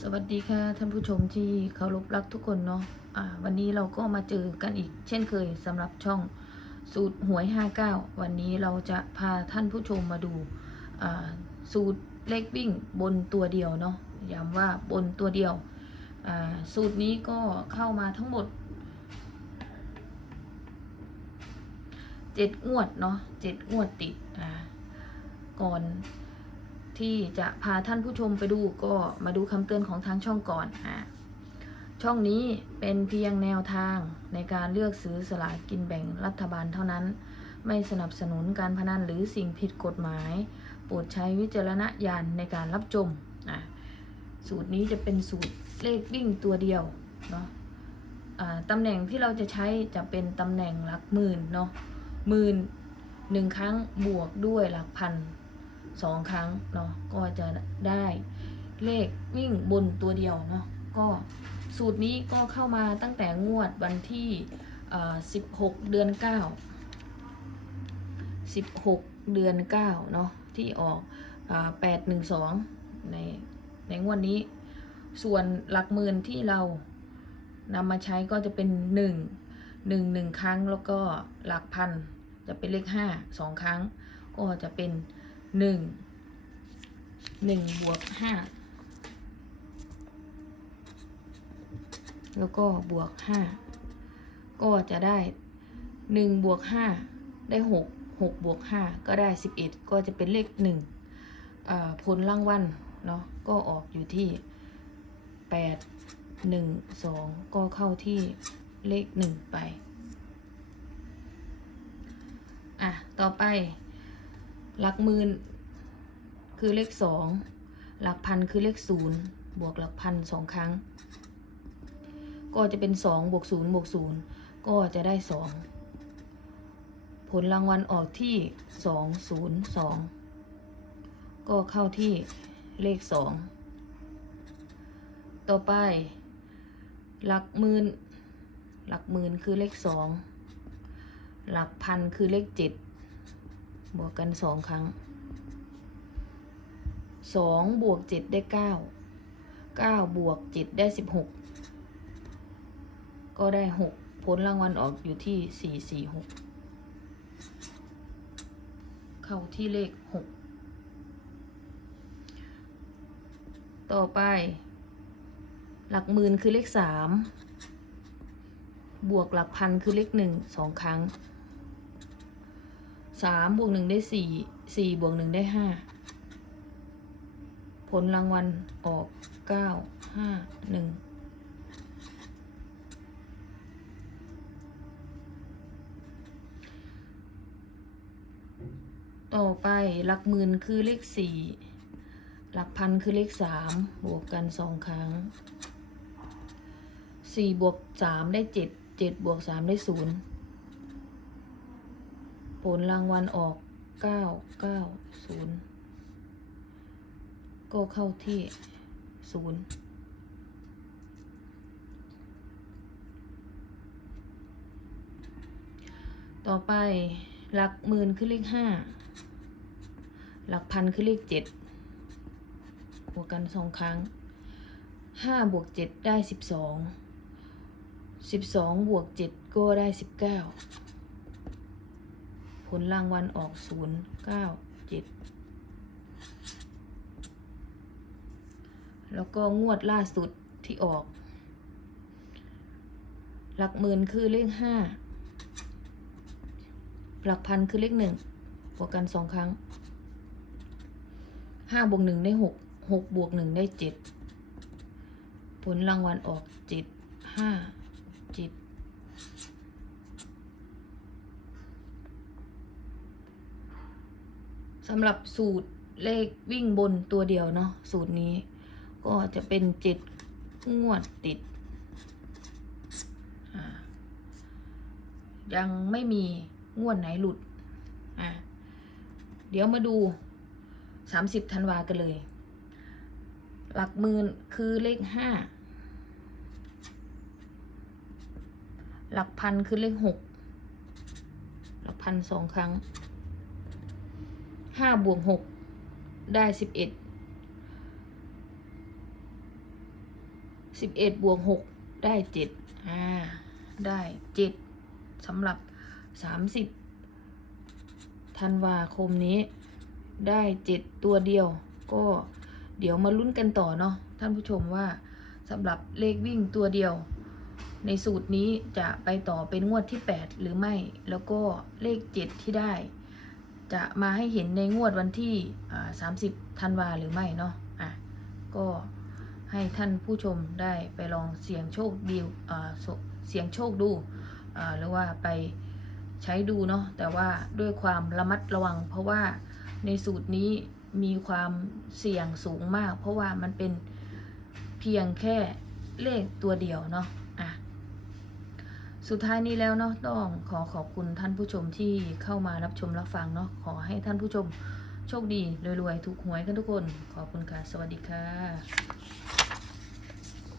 สวัสดีค่ะท่านผู้ชมที่เคารพรักทุกคนเนาะอ่าวันนี้เราก็มาเจอกันอีก เช่นเคยสำหรับช่องสูตรหวย 59 วันนี้เราจะพาท่านผู้ชมมาดูอ่าสูตรเลขวิ่งบนตัวเดียวเนาะย้ำว่าบนตัวเดียวอ่าสูตรนี้ก็เข้ามาทั้งหมดเจ็ดงวดเนาะเจ็ดงวดติดก่อน ที่จะพาท่านผู้ชมไปดูก็มาดูคำเตือนของทางช่องก่อนอะช่องนี้เป็นเพียงแนวทางในการเลือกซื้อสลากกินแบ่งรัฐบาลเท่านั้น ไม่สนับสนุนการพนันหรือสิ่งผิดกฎหมาย โปรดใช้วิจารณญาณในการรับชมอะสูตรนี้จะเป็นสูตรเลขวิ่งตัวเดียวเนาะตำแหน่งที่เราจะใช้จะเป็นตำแหน่งหลักหมื่นเนาะหมื่นหนึ่งครั้งบวกด้วยหลักพัน สองครั้งเนาะก็จะได้เลขวิ่งบนตัวเดียวเนาะก็สูตรนี้ก็เข้ามาตั้งแต่งวดวันที่ 16 เดือน 9 16 เดือน 9 เนาะที่ออกอ่า812 ในในงวดนี้ ส่วนหลักหมื่นที่เรานำมาใช้ก็จะเป็น 1 1 1 ครั้งแล้วก็หลักพันจะเป็นเลข 5 2 ครั้ง ก็จะเป็น หนึ่งหนึ่งบวกห้าแล้วก็บวกห้าก็จะได้หนึ่งบวกห้าได้หกหกบวกห้าก็ได้สิบเอ็ดก็จะเป็นเลขหนึ่งผลรางวัลเนาะก็ออกอยู่ที่แปดหนึ่งสองก็เข้าที่เลขหนึ่งไป อะ ต่อไป หลักหมื่นคือเลขสองหลักพันคือเลขศูนย์บวกหลักพันสองครั้ง ก็จะเป็นสองบวกศูนย์บวกศูนย์ก็จะได้สองผลรางวัลออกที่สองศูนย์สองก็เข้าที่เลขสองต่อไป หลักหมื่นหลักหมื่นคือเลขสองหลักพันคือเลขเจ็ด บวกกันสองครั้งสองบวกเจ็ดได้เก้าเก้าบวกเจ็ดได้สิบหกก็ได้หกผลรางวัลออกอยู่ที่สี่สี่หกเข้าที่เลขหกต่อไป หลักหมื่นคือเลขสามบวกหลักพันคือเลขหนึ่งสองครั้ง สามบวกหนึ่งได้สี่สี่บวกหนึ่งได้ห้าผลรางวัลออกเก้าห้าหนึ่งต่อไปหลักหมื่นคือเลขสี่หลักพันคือเลขสามบวกกันสองครั้งสี่บวกสามได้เจ็ดเจ็ดบวกสามได้ศูนย์ ผลรางวัลออกเก้าเก้าศูนย์ก็เข้าที่ศูนย์ต่อไปหลักหมื่นคือเลขห้าหลักพันคือเลขเจ็ดบวกกันสองครั้งห้าบวกเจ็ดได้สิบสองสิบสองบวกเจ็ดก็ได้สิบเก้า ลรางวัลออกศูนย์เก้าเจ็ดแล้วก็งวดล่าสุดที่ออก หลักหมื่นคือเลขห้าหลักพันคือเลขหนึ่งบวกกันสองครั้งห้าบวกหนึ่งได้หกหกบวกหนึ่งได้เจ็ดผลรางวัลออกเจ็ดห้าเจ็ด สำหรับสูตรเลขวิ่งบนตัวเดียวเนาะสูตรนี้ ก็จะเป็นเจ็ดงวดติด ยังไม่มีงวดไหนหลุดอ่าเดี๋ยวมาดูสามสิบธันวากันเลย หลักหมื่นคือเลขห้าหลักพันคือเลขหกหลักพันสองครั้ง ห้าบวกหกได้สิบเอ็ดสิบเอ็ดบวกหกได้เจ็ดอ่าได้เจ็ดสำหรับสามสิบธันวาคมนี้ได้เจ็ดตัวเดียว ก็เดี๋ยวมาลุ้นกันต่อเนาะท่านผู้ชมว่าสำหรับเลขวิ่งตัวเดียว ในสูตรนี้จะไปต่อเป็นงวดที่ 8 หรือไม่ แล้วก็เลข 7 ที่ได้ จะมาให้เห็นในงวดวันที่อ่า30ธันวาหรือไม่เนาะอะก็ให้ท่านผู้ชมได้ไปลองเสี่ยงโชคดีเสี่ยงโชคดูหรือว่าไปใช้ดูเนาะแต่ว่าด้วยความระมัดระวัง เพราะว่าในสูตรนี้มีความเสี่ยงสูงมาก เพราะว่ามันเป็นเพียงแค่เลขตัวเดียวเนาะ สุดท้ายนี้แล้วเนาะต้องขอขอบคุณท่านผู้ชมที่เข้ามารับชมรับฟังเนาะขอให้ท่านผู้ชมโชคดีรวยๆทุกหวยกันทุกคน ขอบคุณค่ะ สวัสดีค่ะ